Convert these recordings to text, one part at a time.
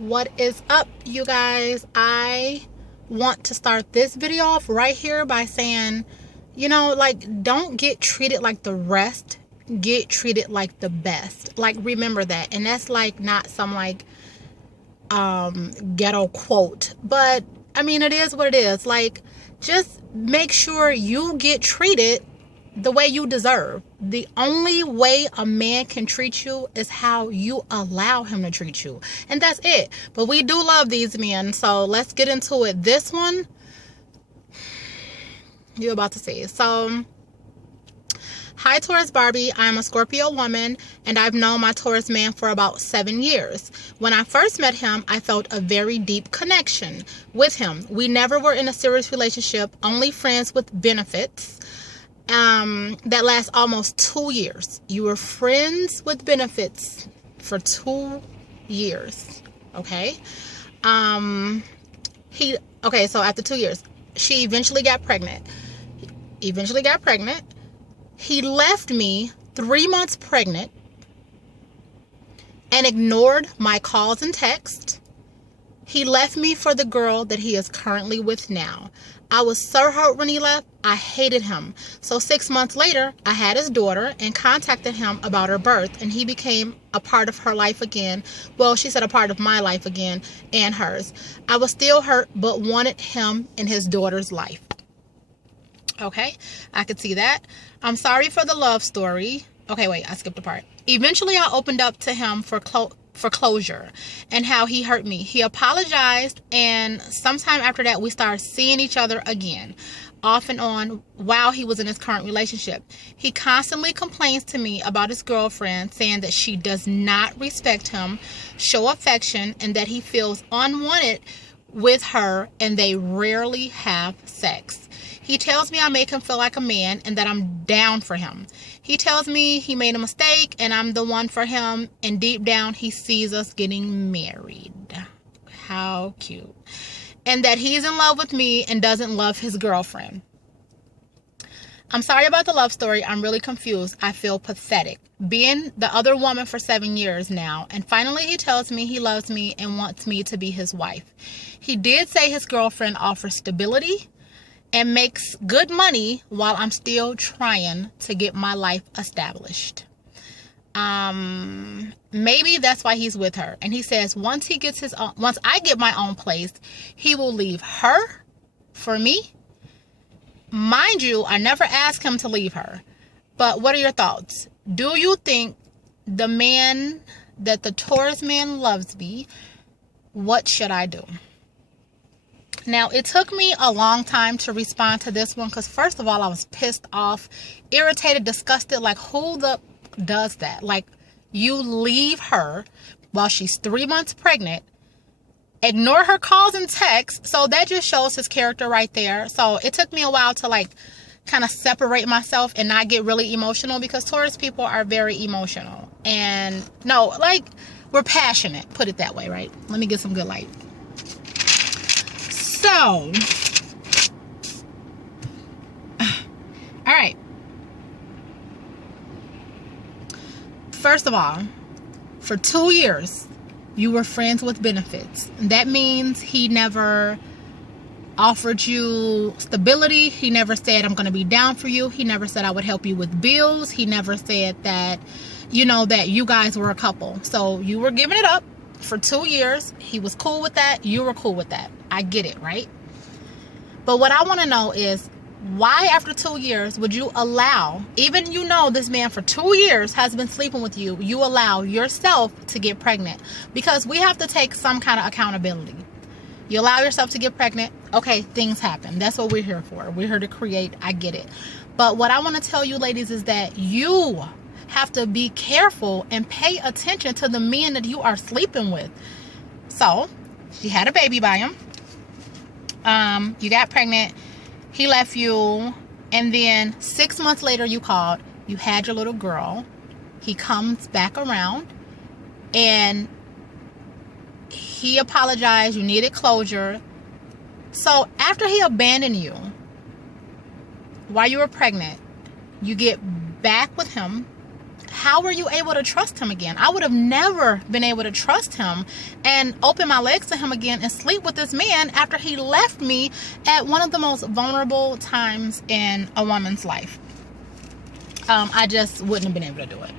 What is up, you guys? I want to start this video off right here by saying, don't get treated like the rest, get treated like the best. Like, remember that. And that's like not some ghetto quote, but I mean, it is what it is. Like, just make sure you get treated the way you deserve. The only way a man can treat you is how you allow him to treat you. And that's it. But we do love these men. So let's get into it. This one, you're about to see. So, hi Taurus Barbie, I'm a Scorpio woman and I've known my Taurus man for about 7 years. When I first met him, I felt a very deep connection with him. We never were in a serious relationship, only friends with benefits. That lasts almost 2 years. You were friends with benefits for 2 years. Okay. So after 2 years, she eventually got pregnant. He left me 3 months pregnant and ignored my calls and texts. He left me for the girl that he is currently with now. I was so hurt when he left. I hated him. So 6 months later, I had his daughter and contacted him about her birth, and he became a part of her life again. Well, she said a part of my life again and hers. I was still hurt, but wanted him in his daughter's life. Okay, I could see that. I'm sorry for the love story. Okay, wait, I skipped a part. Eventually, I opened up to him for closure and how he hurt me. He apologized, and sometime after that, we started seeing each other again, off and on, while he was in his current relationship. He constantly complains to me about his girlfriend, saying that she does not respect him, show affection, and that he feels unwanted with her, and they rarely have sex. He tells me I make him feel like a man and that I'm down for him. He tells me he made a mistake and I'm the one for him, and deep down he sees us getting married. How cute. And that he's in love with me and doesn't love his girlfriend. I'm sorry about the love story. I'm really confused. I feel pathetic being the other woman for 7 years now, and finally he tells me he loves me and wants me to be his wife. He did say his girlfriend offers stability and makes good money while I'm still trying to get my life established. Maybe that's why he's with her. And he says once I get my own place, he will leave her for me. Mind you, I never asked him to leave her. But what are your thoughts? Do you think the man that the Taurus man loves me? What should I do? Now, it took me a long time to respond to this one because, first of all, I was pissed off, irritated, disgusted. Like, who does that? Like, you leave her while she's 3 months pregnant, ignore her calls and texts. So that just shows his character right there. So it took me a while to, kind of separate myself and not get really emotional, because Taurus people are very emotional. And, no, we're passionate. Put it that way, right? Let me get some good light. So, all right. First of all, for 2 years, you were friends with benefits. That means he never offered you stability. He never said, I'm going to be down for you. He never said I would help you with bills. He never said that, that you guys were a couple. So you were giving it up for 2 years. He was cool with that. You were cool with that. I get it, right? But what I want to know is, why after 2 years would you allow, even this man for 2 years has been sleeping with you, you allow yourself to get pregnant? Because we have to take some kind of accountability. You allow yourself to get pregnant. Okay, things happen. That's what we're here for. We're here to create. I get it. But what I want to tell you, ladies, is that you have to be careful and pay attention to the men that you are sleeping with. So, she had a baby by him. You got pregnant. He left you. And then 6 months later, you called. You had your little girl. He comes back around. And he apologized. You needed closure. So, after he abandoned you, while you were pregnant, you get back with him, how were you able to trust him again? I would have never been able to trust him and open my legs to him again and sleep with this man after he left me at one of the most vulnerable times in a woman's life. I just wouldn't have been able to do it.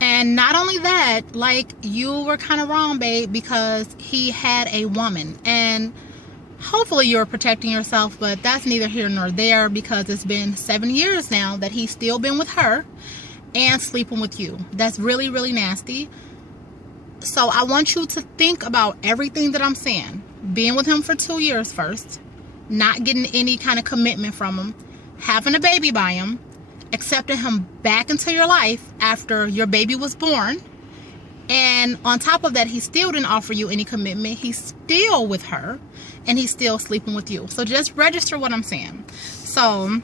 And not only that, like, you were kind of wrong, babe, because he had a woman. And hopefully you're protecting yourself, but that's neither here nor there, because it's been 7 years now that he's still been with her and sleeping with you. That's really, really nasty. So I want you to think about everything that I'm saying. Being with him for 2 years first, not getting any kind of commitment from him, having a baby by him, accepting him back into your life after your baby was born, and on top of that, he still didn't offer you any commitment. He's still with her, and he's still sleeping with you. So just register what I'm saying. So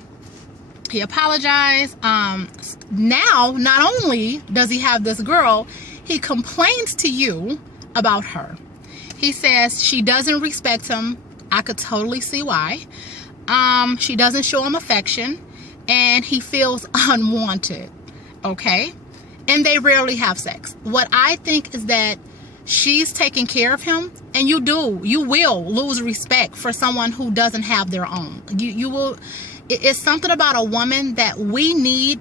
he apologized. Now, not only does he have this girl, he complains to you about her. He says she doesn't respect him. I could totally see why. She doesn't show him affection, and he feels unwanted. Okay? And they rarely have sex. What I think is that she's taking care of him, and you will lose respect for someone who doesn't have their own. You will. It's something about a woman that we need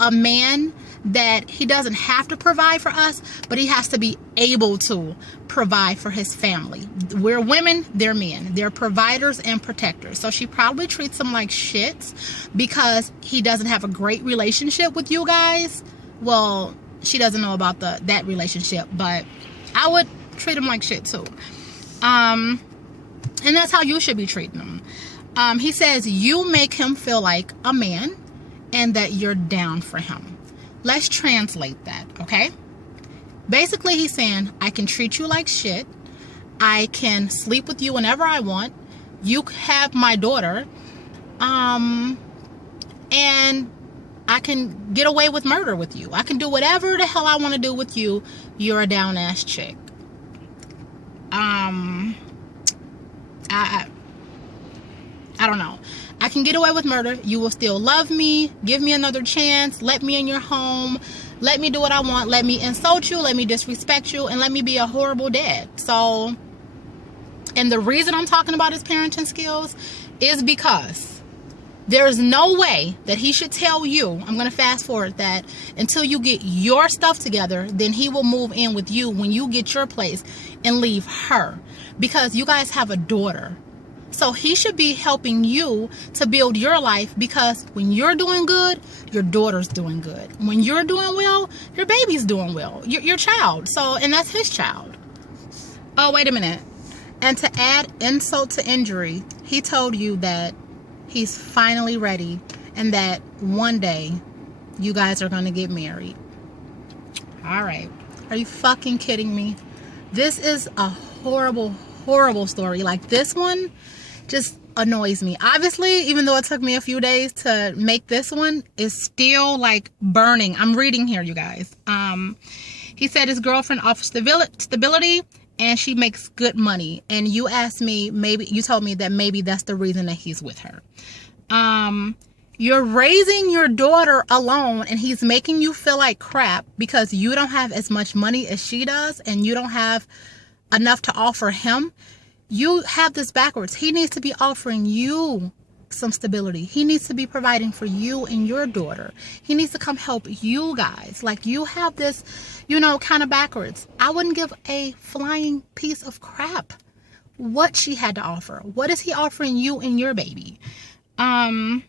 a man that he doesn't have to provide for us, but he has to be able to provide for his family. We're women, they're men. They're providers and protectors. So she probably treats him like shit because he doesn't have a great relationship with you guys. Well, she doesn't know about that relationship, but I would treat him like shit too. And that's how you should be treating him. He says you make him feel like a man and that you're down for him. Let's translate that, okay? Basically, he's saying, I can treat you like shit. I can sleep with you whenever I want. You have my daughter. And I can get away with murder with you. I can do whatever the hell I want to do with you. You're a down-ass chick. I don't know. I can get away with murder. You will still love me. Give me another chance. Let me in your home. Let me do what I want. Let me insult you. Let me disrespect you. And let me be a horrible dad. So, and the reason I'm talking about his parenting skills is because there's no way that he should tell you, I'm going to fast forward, that until you get your stuff together, then he will move in with you when you get your place and leave her. Because you guys have a daughter. So he should be helping you to build your life, because when you're doing good, your daughter's doing good. When you're doing well, your baby's doing well. Your child. So, and that's his child. Oh, wait a minute. And to add insult to injury, he told you that he's finally ready and that one day you guys are going to get married. All right. Are you fucking kidding me? This is a horrible, horrible story. Like, this one just annoys me. Obviously, even though it took me a few days to make this one, it's still like burning. I'm reading here, you guys. He said his girlfriend offers stability and she makes good money. And you asked me, you told me that maybe that's the reason that he's with her. You're raising your daughter alone and he's making you feel like crap because you don't have as much money as she does and you don't have enough to offer him. You have this backwards. He needs to be offering you some stability. He needs to be providing for you and your daughter. He needs to come help you guys. Like, you have this, kind of backwards. I wouldn't give a flying piece of crap what she had to offer. What is he offering you and your baby? And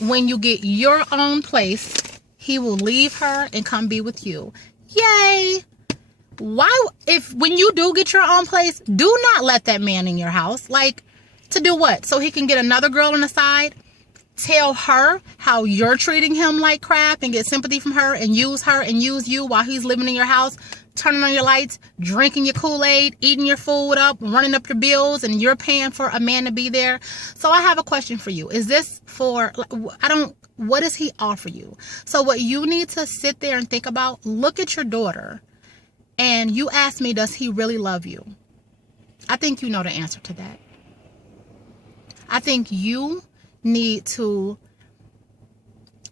when you get your own place, he will leave her and come be with you. Yay! When you do get your own place, do not let that man in your house. Like, to do what? So he can get another girl on the side, tell her how you're treating him like crap and get sympathy from her and use you while he's living in your house, turning on your lights, drinking your Kool-Aid, eating your food up, running up your bills, and you're paying for a man to be there. So I have a question for you. Is this for, what does he offer you? So what you need to sit there and think about, look at your daughter. And you ask me, does he really love you? I think you know the answer to that. I think you need to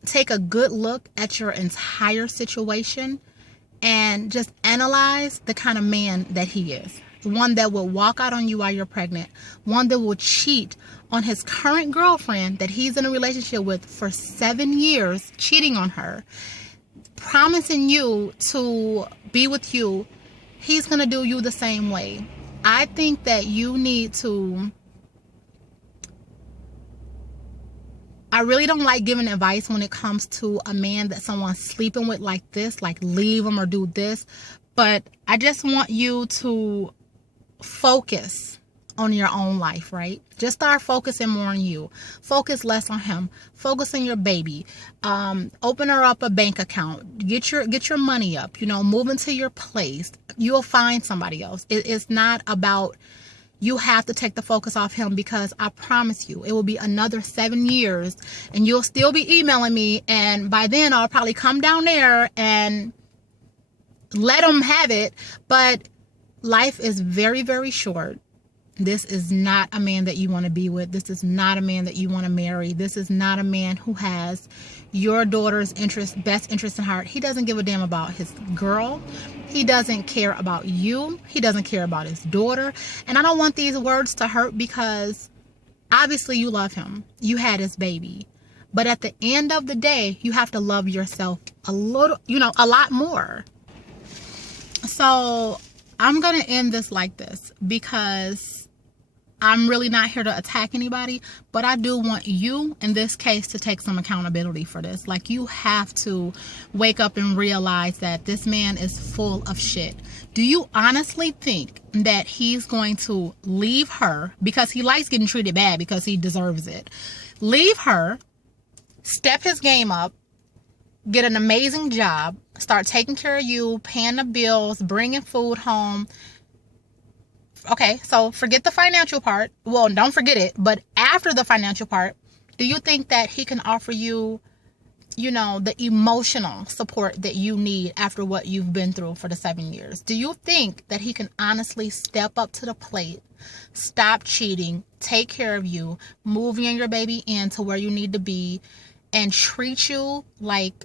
take a good look at your entire situation and just analyze the kind of man that he is. One that will walk out on you while you're pregnant. One that will cheat on his current girlfriend that he's in a relationship with for 7 years, cheating on her, promising you to be with you. He's going to do you the same way. I think that you need to... I really don't like giving advice when it comes to a man that someone's sleeping with like this, like leave him or do this. But I just want you to focus on your own life, right? Just start focusing more on you. Focus less on him. Focus on your baby. Open her up a bank account. Get your money up. You know, move into your place. You'll find somebody else. It's not about you have to take the focus off him, because I promise you, it will be another 7 years and you'll still be emailing me. And by then I'll probably come down there and let him have it. But life is very, very short. This is not a man that you want to be with. This is not a man that you want to marry. This is not a man who has your daughter's best interest in heart. He doesn't give a damn about his girl. He doesn't care about you. He doesn't care about his daughter. And I don't want these words to hurt, because obviously you love him. You had his baby. But at the end of the day, you have to love yourself a little, a lot more. So I'm going to end this like this, because I'm really not here to attack anybody, but I do want you, in this case, to take some accountability for this. Like, you have to wake up and realize that this man is full of shit. Do you honestly think that he's going to leave her because he likes getting treated bad, because he deserves it? Leave her, step his game up, get an amazing job, start taking care of you, paying the bills, bringing food home. Okay, so forget the financial part. Well, don't forget it. But after the financial part, do you think that he can offer you, the emotional support that you need after what you've been through for the 7 years? Do you think that he can honestly step up to the plate, stop cheating, take care of you, move you and your baby into where you need to be, and treat you like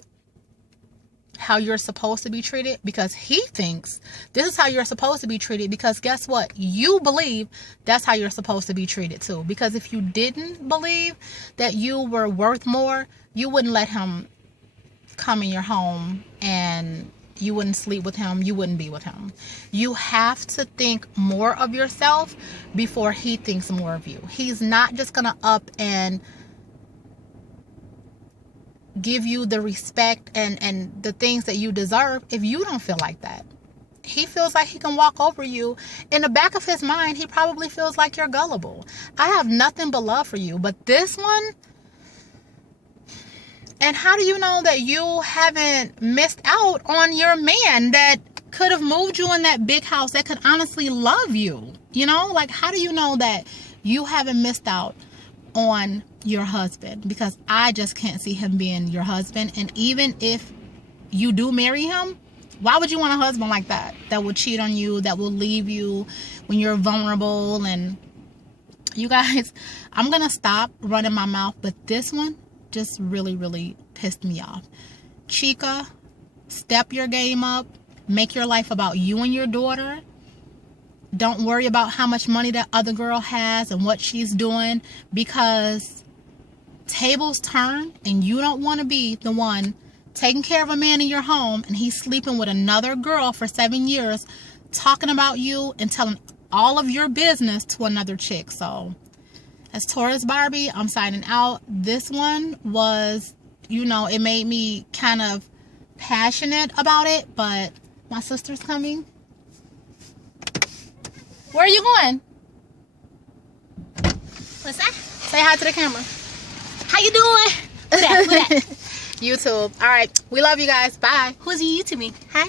how you're supposed to be treated? Because he thinks this is how you're supposed to be treated, because guess what? You believe that's how you're supposed to be treated too. Because if you didn't believe that you were worth more, you wouldn't let him come in your home, and you wouldn't sleep with him. You wouldn't be with him. You have to think more of yourself before he thinks more of you. He's not just gonna up and give you the respect and the things that you deserve if you don't feel like that. He feels like he can walk over you. In the back of his mind, he probably feels like you're gullible. I have nothing but love for you, but this one... And how do you know that you haven't missed out on your man that could have moved you in that big house, that could honestly love you? Like, how do you know that you haven't missed out on your husband? Because I just can't see him being your husband. And even if you do marry him, why would you want a husband like that will cheat on you, that will leave you when you're vulnerable? And you guys, I'm gonna stop running my mouth, but this one just really, really pissed me off. Chica, step your game up, make your life about you and your daughter. Don't worry about how much money that other girl has and what she's doing, because tables turn and you don't want to be the one taking care of a man in your home and he's sleeping with another girl for 7 years, talking about you and telling all of your business to another chick. So as Taurus Barbie, I'm signing out. This one was, it made me kind of passionate about it, but my sister's coming. Where are you going? What's that? Say hi to the camera. How you doing? Who that? YouTube. All right. We love you guys. Bye. Who's you to me? Hi.